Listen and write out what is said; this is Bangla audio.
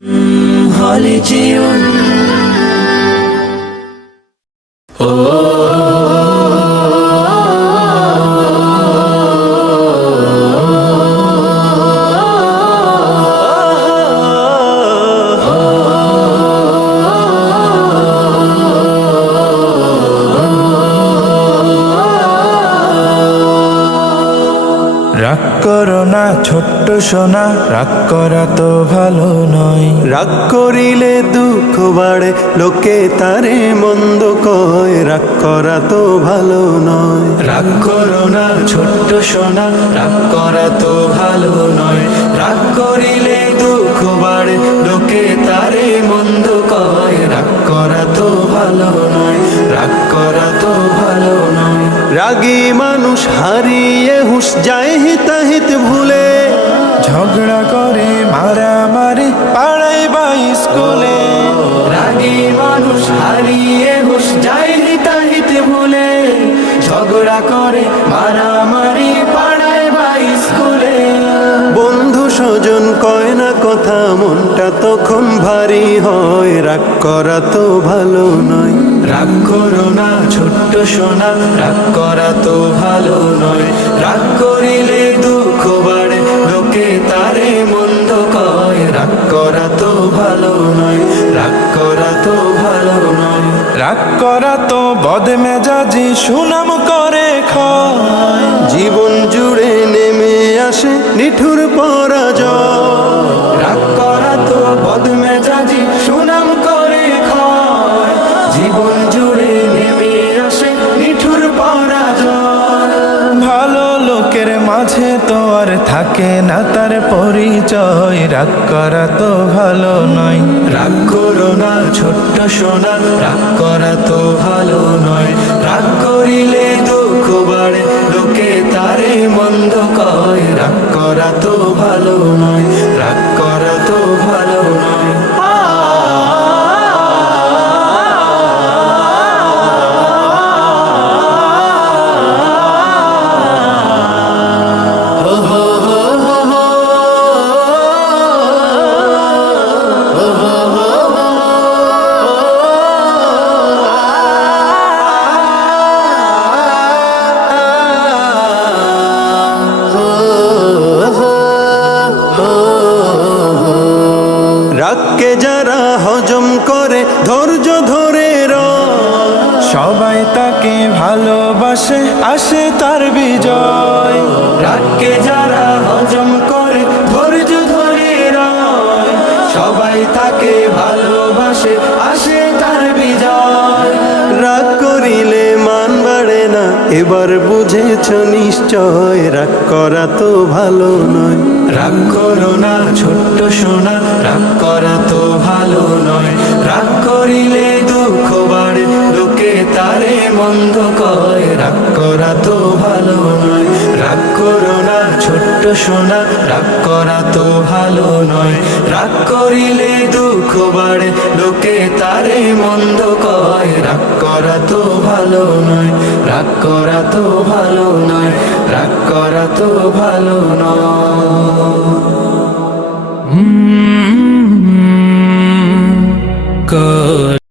হলে যেও রাগ করো না ছোট্ট সোনা, রাগ করা তো ভালো নয়। রাগ করিলে দুঃখ বাড়ে, লোকে তারে মন্দ কয়, রাগ করা তো ভালো নয়। রাগ করো না ছোট্ট সোনা, রাগ করা তো ভালো নয়। রাগ করিলে দুঃখ বাড়ে, লোকে তারে মন্দ কয়, রাগ করা তো ভালো নয়, রাগ করা তো ভালো নয়। রাগী মানুষ হারিয়ে হুঁশ যায় হিতাহিত ভুলে, ঝগড়া করে মারামারি পাড়ায় বা স্কুলে। রাগী মানুষ হারিয়ে হুঁশ যায় হিতাহিত ভুলে, ঝগড়া করে মারামারি পাড়ায় বা স্কুলে। বন্ধু স্বজন কয় না কথা, মনটা তখন ভারী হয়, রাগ করা তো ভালো নয়। রাগ করো না ছোট্ট সোনা, রাগ করা তো ভালো নয়। রাগ করিলে দুঃখ বাড়ে, লোকে তারে মন্দ কয়, রাগ করা তো ভালো নয়, রাগ করা তো ভালো নয়। রাগ করা তো বদমেজাজি সুনাম করে খায়, জীবন জুড়ে নেমে আসে নিঠুর পরাজয়। রাগ করা তো বদমেজাজি সুনাম করে খায়, জীবন জুড়ে নেমে আসে নিঠুর পরাজয়। ভালো লোকের মাঝে তো আর থাকে না তার পরিচয়, রাগ করা তো ভালো নয়। রাগ করো না ছোট্ট সোনা, রাগ করা তো ভালো নয়। রাগ করিলে দুঃখ বাড়ে, লোকে তারে মন্দ কয়, রাগ করা তো ভালো নয়, রাগ করা তো ভালো নয়। রাগকে যারা হজম করে ধৈর্য ধরে সবাই তাকে ভালোবাসে, আসে তার বিজয়। রাগকে যারা হজম করে ধৈর্য ধরে রয়, সবাই তাকে ভালোবাসে, আসে তার বিজয়। রাগ করিলে মান বাড়ে না, এবার বুঝেছ নিশ্চয়, রাগ করা তো ভালো নয়। রাগ করো না ছোট্ট সোনা, রাগ করা তো ভালো নয়। রাগ করিলে দুঃখ বাড়ে, লোকে তারে মন্দ কয়, রাগ করা তো ভালো নয়। রাগ করো না ছোট্ট সোনা, রাগ করা তো ভালো নয়। রাগ করিলে দুঃখ বাড়ে, লোকে তারে মন্দ কয়, রাগ করা তো ভালো নয়, রাগ করা তো ভালো নয়, রাগ করা তো ভালো নয়।